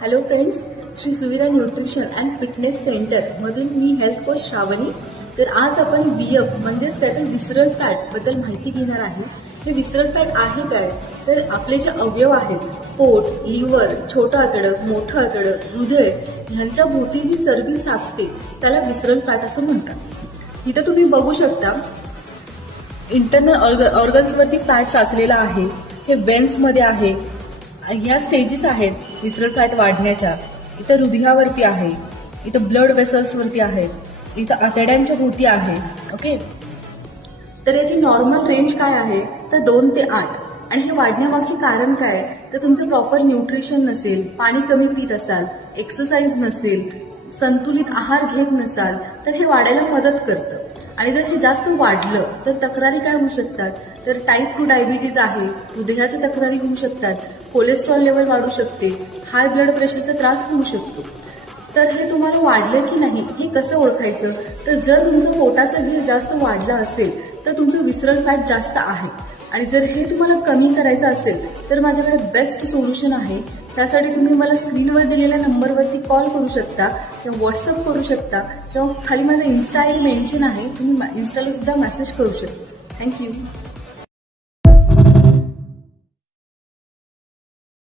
Hello friends, Shri सुविधा nutrition and fitness centre मधून मी health coach श्रावणी. तर आज आपण BF म्हणजेच काय तर विसरल फॅट बद्दल माहिती घेणार आहे. हे विसरल फॅट आहे काय, तर आपले जे अवयव आहेत, पोट, लिव्हर, छोटं आतडं, मोठं आतडं, हृदय ह्यांच्या भोवती जी चरबी साचते त्याला विसरल फॅट असं म्हणतात. इथं तुम्ही बघू शकता इंटरनल ऑर्गन्सवरती फॅट साचलेला आहे. हे वेन्समध्ये आहे. ह्या स्टेजेस आहेत विसरल फॅट वाढण्याच्या. इथं हृदयावरती आहे, इथं ब्लड वेसल्सवरती आहे, इथं आतड्यांच्या भोवती आहे. ओके, तर याची नॉर्मल रेंज काय आहे तर 2 ते 8. आणि हे वाढण्यामागचे कारण काय, तर तुमचं प्रॉपर न्यूट्रिशन नसेल, पाणी कमी पित असाल, एक्सरसाइज नसेल, संतुलित आहार घेत नसाल तर हे वाढायला मदत करतं. आणि जर हे जास्त वाढलं तर तक्रारी काय होऊ शकतात, तर टाईप 2 डायबिटीज आहे, हृदयाच्या तक्रारी होऊ शकतात, कोलेस्ट्रॉल लेवल वाढू शकते, हाय ब्लड प्रेशरचा त्रास होऊ शकतो. तर हे तुम्हाला वाढलं की नाही हे कसं ओळखायचं, तर जर तुमचं पोटाचा घेर जास्त वाढला असेल तर तुमचं विसरल फॅट जास्त आहे. आणि जर हे तुम्हाला कमी करायचं असेल तर माझ्याकडे बेस्ट सोल्युशन आहे. त्यासाठी तुम्ही मला स्क्रीनवर दिलेल्या नंबरवरती कॉल करू शकता किंवा व्हॉट्सअप करू शकता किंवा खाली माझं इन्स्टा आयडी मेन्शन आहे, तुम्ही इन्स्टाला सुद्धा मेसेज करू शकता. थँक्यू.